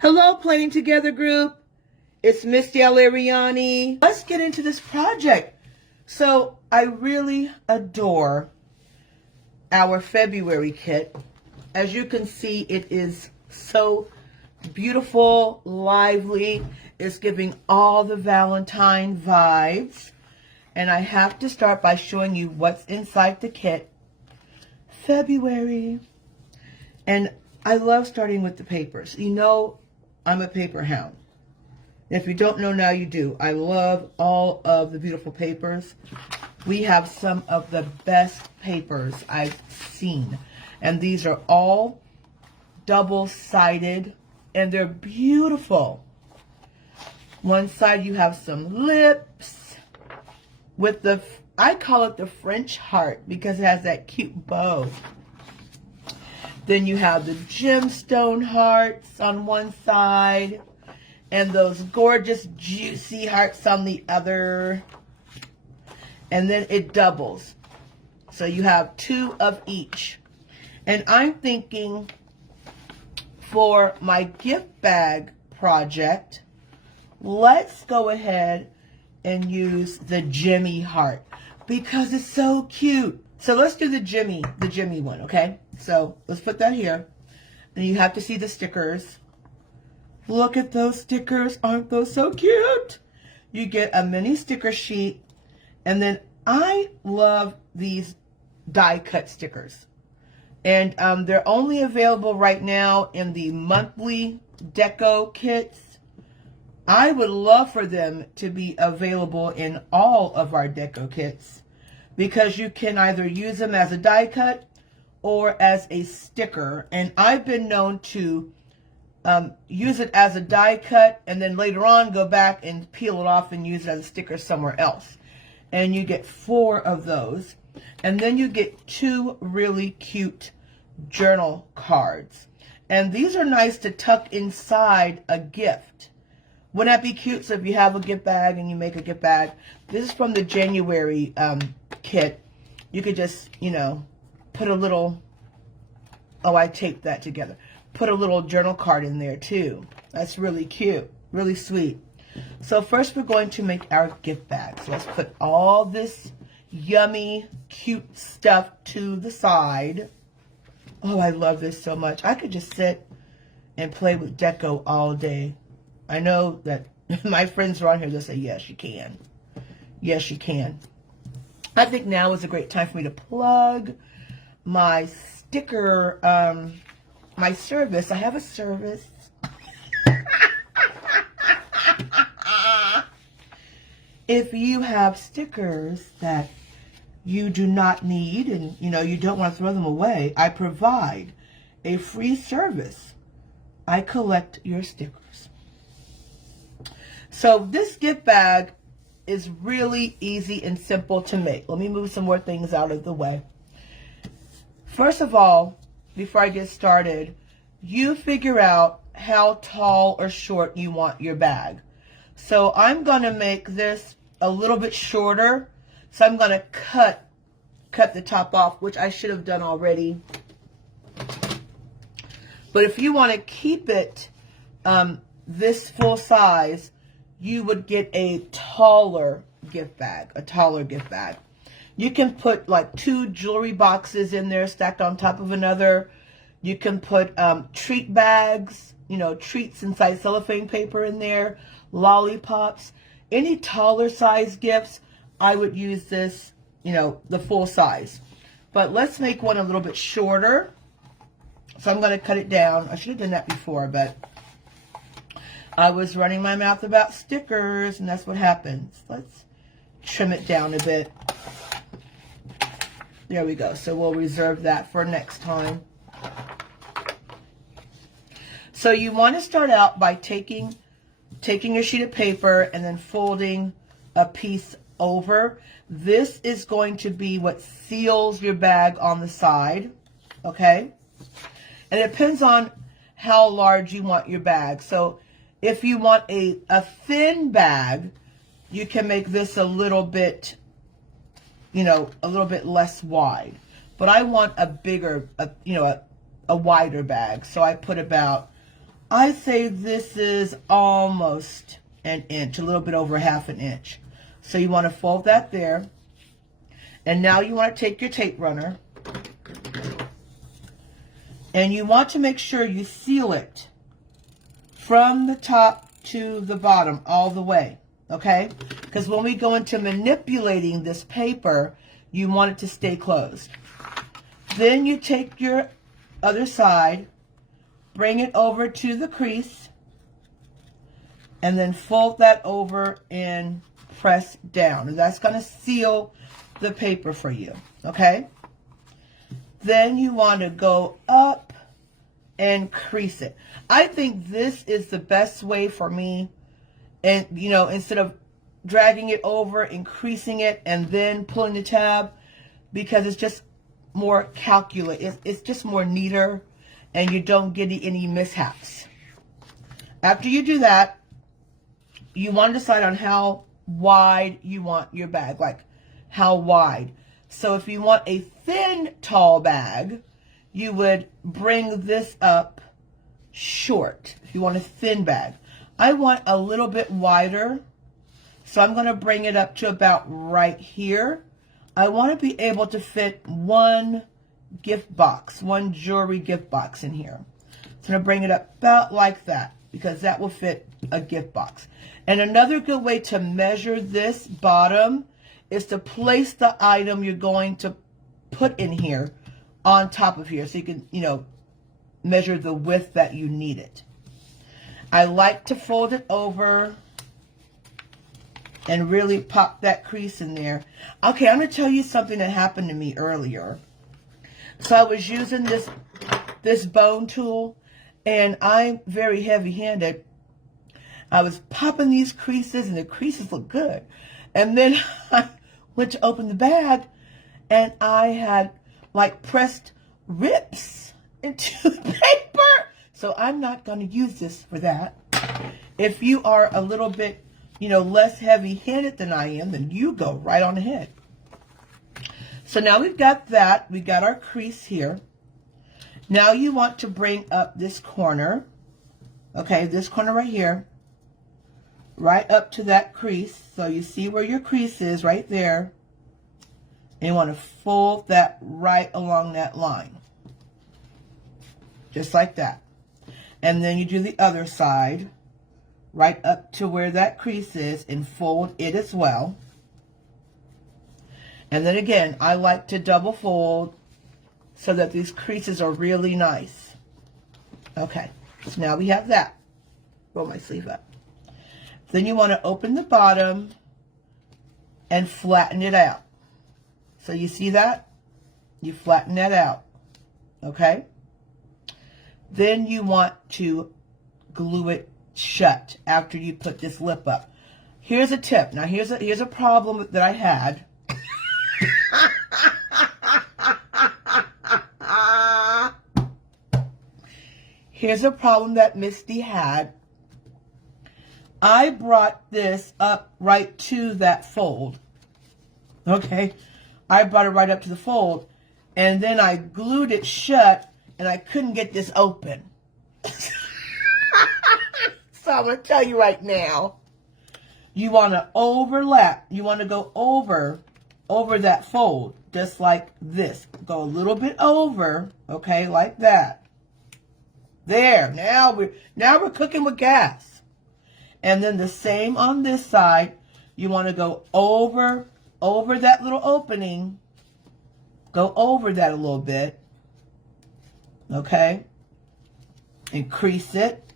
Hello, Planning Together group. It's Misty Al-Eryani. Let's get into this project. So I really adore our February kit. As you can see, it is so beautiful, lively. It's giving all the Valentine vibes. And I have to start by showing you what's inside the kit. February. And I love starting with the papers. You know, I'm a paper hound. If you don't know now, you do. I love all of the beautiful papers. We have some of the best papers I've seen. And these are all double-sided, and they're beautiful. One side you have some lips with the, I call it the French heart because it has that cute bow. Then you have the gemstone hearts on one side and those gorgeous juicy hearts on the other. And then it doubles. So you have two of each. And I'm thinking for my gift bag project, let's go ahead and use the Jimmy heart because it's so cute. So let's do the Jimmy one, okay? So let's put that here. And you have to see the stickers. Look at those stickers. Aren't those so cute? You get a mini sticker sheet. And then I love these die cut stickers. And they're only available right now in the monthly DECO kits. I would love for them to be available in all of our DECO kits, because you can either use them as a die cut or as a sticker. And I've been known to use it as a die cut and then later on go back and peel it off and use it as a sticker somewhere else. And you get 4 of those. And then you get 2 really cute journal cards. And these are nice to tuck inside a gift. Wouldn't that be cute? So if you have a gift bag and you make a gift bag, this is from the January kit. You could just, you know, put a little, oh, I taped that together. Put a little journal card in there too. That's really cute, really sweet. So first we're going to make our gift bag. So let's put all this yummy, cute stuff to the side. Oh, I love this so much. I could just sit and play with DECO all day. I know that my friends around here, they'll say, yes, you can. Yes, you can. I think now is a great time for me to plug my sticker, my service. I have a service. If you have stickers that you do not need and, you know, you don't want to throw them away, I provide a free service. I collect your stickers. So this gift bag is really easy and simple to make. Let me move some more things out of the way. First of all, before I get started, you figure out how tall or short you want your bag. So I'm going to make this a little bit shorter. So I'm going to cut the top off, which I should have done already. But if you want to keep it this full size, you would get a taller gift bag, You can put like 2 jewelry boxes in there stacked on top of another. You can put treat bags, you know, treats inside cellophane paper in there, lollipops. Any taller size gifts, I would use this, you know, the full size. But let's make one a little bit shorter. So I'm going to cut it down. I should have done that before, but I was running my mouth about stickers, and that's what happens. Let's trim it down a bit. There we go. So we'll reserve that for next time. So you want to start out by taking your sheet of paper and then folding a piece over. This is going to be what seals your bag on the side, okay? And it depends on how large you want your bag. So if you want a thin bag, you can make this a little bit, you know, a little bit less wide. But I want a bigger, you know, a wider bag. So I put about I say this is almost an inch, a little bit over half an inch. So you want to fold that there. And now you want to take your tape runner. And you want to make sure you seal it from the top to the bottom all the way. Okay? Because when we go into manipulating this paper, you want it to stay closed. Then you take your other side, bring it over to the crease, and then fold that over and press down. And that's going to seal the paper for you. Okay? Then you want to go up and crease it. I think this is the best way for me. And, you know, instead of dragging it over and creasing it and then pulling the tab, because it's just more calculate. It's just more neater, and you don't get any mishaps. After you do that, you want to decide on how wide you want your bag, like how wide. So if you want a thin, tall bag, you would bring this up short. If you want a thin bag. I want a little bit wider, so I'm going to bring it up to about right here. I want to be able to fit one gift box, one jewelry gift box in here. So I'm going to bring it up about like that, because that will fit a gift box. And another good way to measure this bottom is to place the item you're going to put in here on top of here, so you can, you know, measure the width that you need it. I like to fold it over and really pop that crease in there. Okay, I'm going to tell you something that happened to me earlier. So I was using this bone tool, and I'm very heavy-handed. I was popping these creases, and the creases look good. And then I went to open the bag, and I had, like, pressed rips into the paper. So I'm not going to use this for that. If you are a little bit, you know, less heavy-handed than I am, then you go right on ahead. So now we've got that. We got our crease here. Now you want to bring up this corner. Okay, this corner right here. Right up to that crease. So you see where your crease is right there. And you want to fold that right along that line. Just like that. And then you do the other side, right up to where that crease is, and fold it as well. And then again, I like to double fold so that these creases are really nice. Okay, so now we have that. Roll my sleeve up. Then you want to open the bottom and flatten it out. So you see that? You flatten that out. Okay? Then you want to glue it shut after you put this lip up. Here's a tip. Now here's a problem that I had. Here's a problem that Misty had. I brought this up right to that fold. Okay? I brought it right up to the fold, and then I glued it shut, and I couldn't get this open. So I'm going to tell you right now, you want to overlap. You want to go over that fold, just like this. Go a little bit over, okay, like that. There. Now we're cooking with gas. And then the same on this side. You want to go over that little opening. Go over that a little bit. Okay, increase it.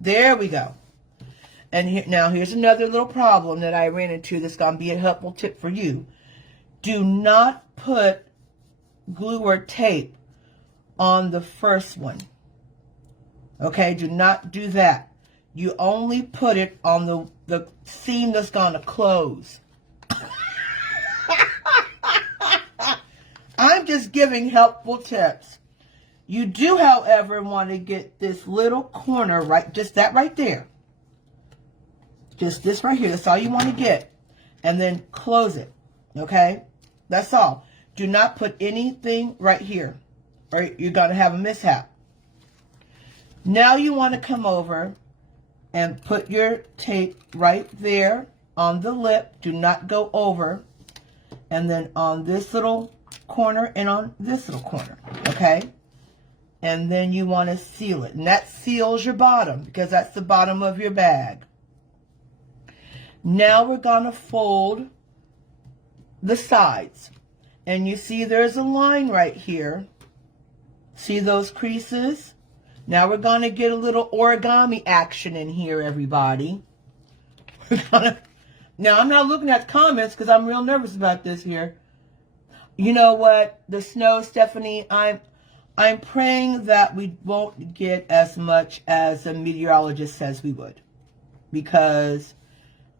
There we go. And here, now here's another little problem that I ran into that's going to be a helpful tip for you. Do not put glue or tape on the first one. Okay, do not do that. You only put it on the seam that's going to close. I'm just giving helpful tips. You do, however, want to get this little corner, right, just that right there. Just this right here. That's all you want to get. And then close it. Okay? That's all. Do not put anything right here, or you're going to have a mishap. Now you want to come over and put your tape right there on the lip. Do not go over. And then on this little corner and on this little corner, okay? And then you want to seal it. And that seals your bottom because that's the bottom of your bag. Now we're going to fold the sides. And you see there's a line right here. See those creases? Now we're going to get a little origami action in here, everybody. Now, I'm not looking at the comments because I'm real nervous about this here. You know what? The snow, Stephanie, I'm praying that we won't get as much as a meteorologist says we would. Because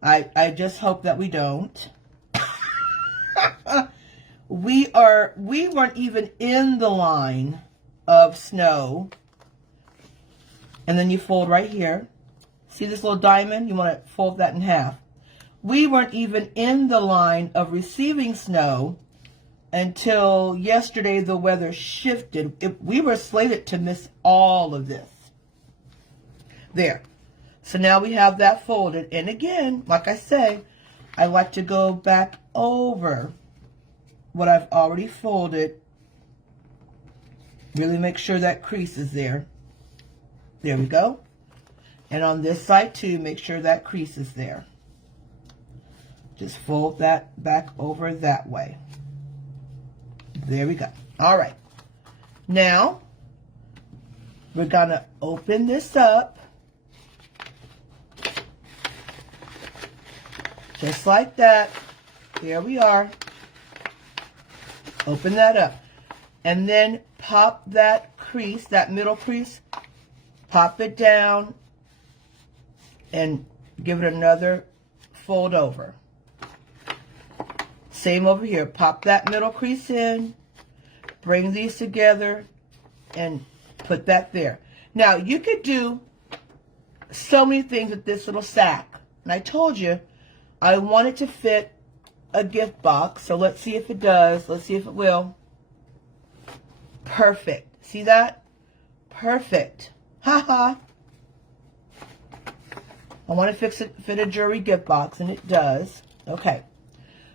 I just hope that we don't. We weren't even in the line of snow. And then you fold right here. See this little diamond? You want to fold that in half. We weren't even in the line of receiving snow until yesterday the weather shifted. We were slated to miss all of this. There. So now we have that folded. And again, like I say, I like to go back over what I've already folded. Really make sure that crease is there. There we go. And on this side too, make sure that crease is there. Just fold that back over that way. There we go. All right. Now, we're going to open this up. Just like that. There we are. Open that up. And then pop that crease, that middle crease, pop it down and give it another fold over. Same over here. Pop that middle crease in, bring these together, and put that there. Now, you could do so many things with this little sack. And I told you, I want it to fit a gift box. So let's see if it does. Let's see if it will. Perfect. See that? Perfect. Haha. I want to fit a jewelry gift box, and it does. Okay.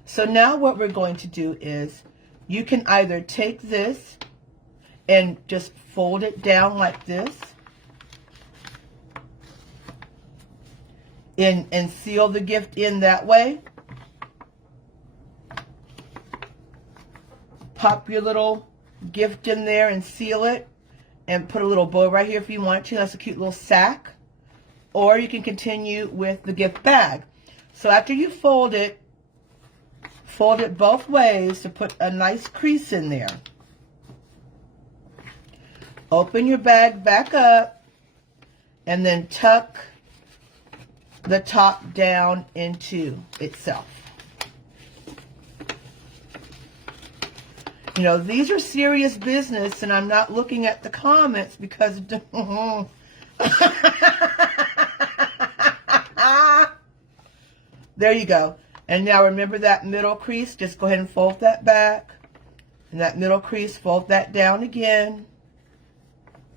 So now what we're going to do is you can either take this and just fold it down like this and seal the gift in that way. Pop your little gift in there and seal it and put a little bow right here if you want to. That's a cute little sack. Or you can continue with the gift bag. So after you fold it both ways to put a nice crease in there. Open your bag back up and then tuck the top down into itself. You know, these are serious business, and I'm not looking at the comments because there you go. And now remember that middle crease. Just go ahead and fold that back. And that middle crease, fold that down again.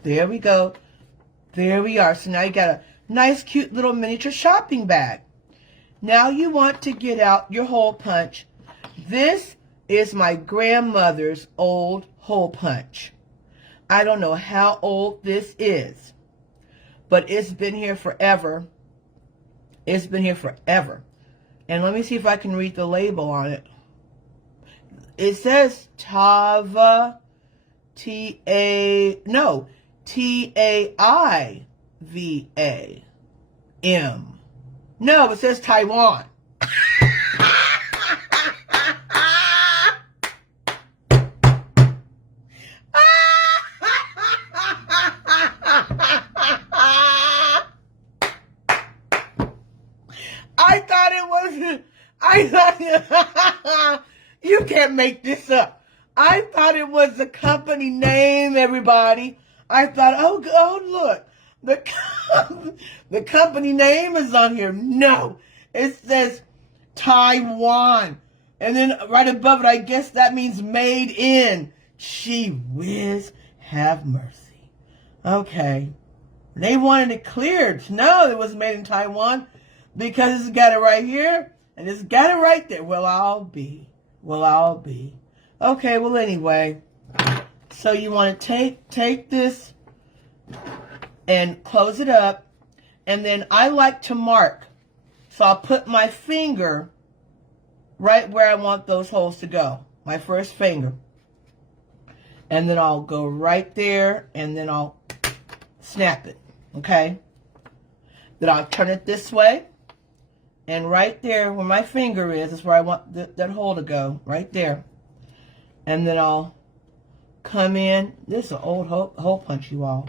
There we go. There we are. So now you got a nice, cute little miniature shopping bag. Now you want to get out your hole punch. This is my grandmother's old hole punch. I don't know how old this is, but it's been here forever. It's been here forever. And let me see if I can read the label on it. It says Tava, T-A-I-V-A-M. No, it says Taiwan. You can't make this up. I thought it was the company name, everybody. I thought, oh look, the company name is on here. No, it says Taiwan. And then right above it, I guess that means made in. Gee whiz, have mercy. Okay, They wanted it cleared. No, it was made in Taiwan because it's got it right here and it's got it right there. Well, I'll be. Okay, well, anyway. So you want to take this and close it up. And then I like to mark. So I'll put my finger right where I want those holes to go. My first finger. And then I'll go right there and then I'll snap it. Okay? Then I'll turn it this way. And right there where my finger is where I want that hole to go. Right there. And then I'll come in. This is an old hole punch, you all.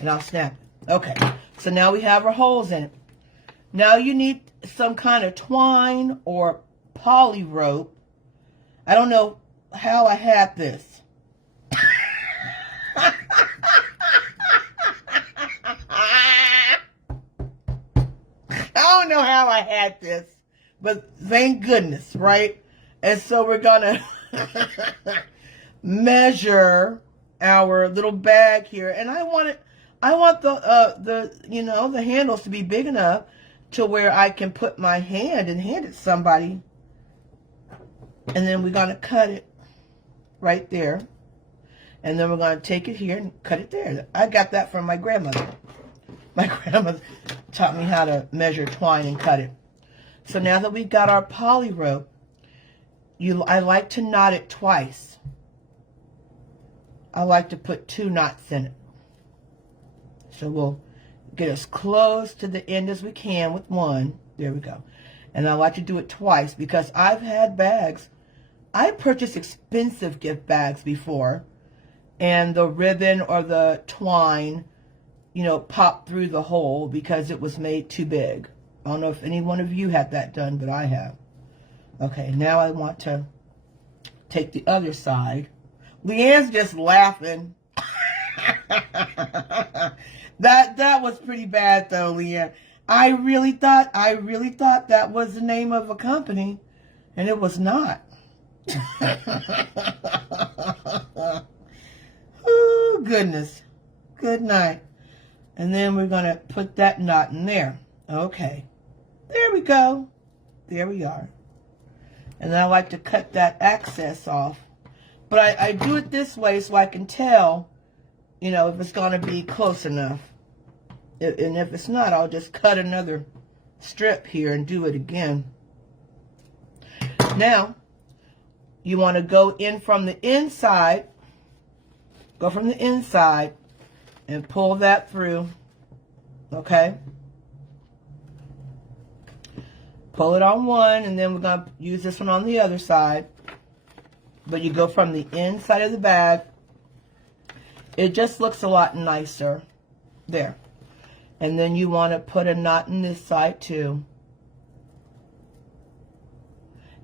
And I'll snap it. Okay. So now we have our holes in it. Now you need some kind of twine or poly rope. I don't know how I had this. I don't know how I had this, but thank goodness, right? And so we're gonna measure our little bag here, and I want the handles to be big enough to where I can put my hand and hand it to somebody, and then we're gonna cut it right there, and then we're gonna take it here and cut it there. I got that from my grandmother. My grandmother taught me how to measure twine and cut it. So now that we've got our poly rope, I like to knot it twice. I like to put 2 knots in it. So we'll get as close to the end as we can with one. There we go. And I like to do it twice because I've had bags. I purchased expensive gift bags before, and the ribbon or the twine, popped through the hole because it was made too big. I don't know if any one of you had that done, but I have. Okay, now I want to take the other side. Leanne's just laughing. That was pretty bad though, Leanne. I really thought that was the name of a company, and it was not. Oh, goodness. Good night. And then we're going to put that knot in there. Okay. There we go. There we are. And then I like to cut that excess off. But I do it this way so I can tell, if it's going to be close enough. And if it's not, I'll just cut another strip here and do it again. Now, you want to go in from the inside. Go from the inside and pull that through. Okay? Pull it on one, and then we're going to use this one on the other side. But you go from the inside of the bag. It just looks a lot nicer. There. And then you want to put a knot in this side too.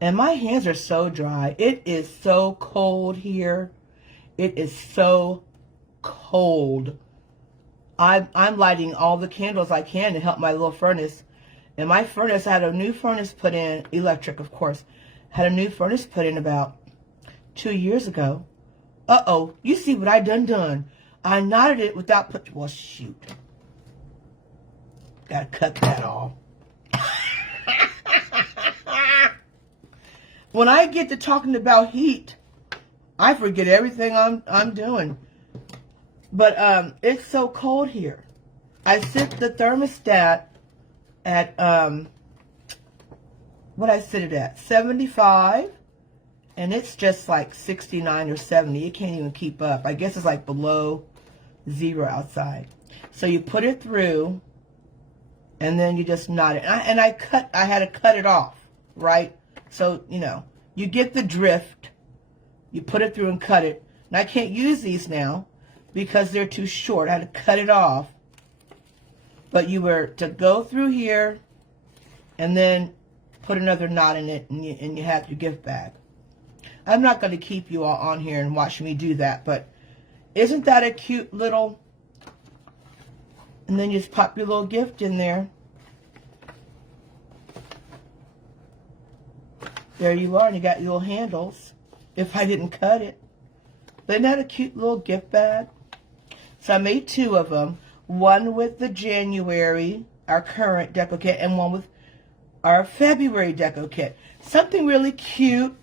And my hands are so dry. It is so cold here. It is so cold. I'm lighting all the candles I can to help my little furnace. And my furnace, I had a new furnace put in, electric of course. Had a new furnace put in about 2 years ago. Uh-oh, you see what I done. I knotted it without well, shoot. Gotta cut that off. When I get to talking about heat, I forget everything I'm doing. But it's so cold here. I set the thermostat at what I set it at, 75, and it's just like 69 or 70. It can't even keep up. I guess it's like below 0 outside. So you put it through, and then you just knot it. And I had to cut it off, right? So, you get the drift. You put it through and cut it. And I can't use these now because they're too short. I had to cut it off. But you were to go through here and then put another knot in it, and you have your gift bag. I'm not going to keep you all on here and watch me do that, but isn't that a cute little... And then you just pop your little gift in there. There you are, and you got your little handles, if I didn't cut it. But isn't that a cute little gift bag? So I made 2 of them. one with the January, our current deco kit, and one with our February deco kit. Something really cute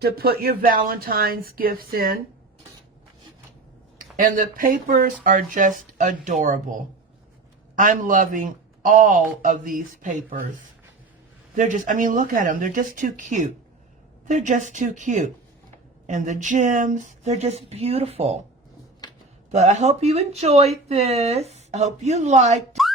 to put your Valentine's gifts in. And the papers are just adorable. I'm loving all of these papers. They're just, I mean, look at them. They're just too cute. They're just too cute. And the gems, they're just beautiful. But I hope you enjoyed this. I hope you liked it.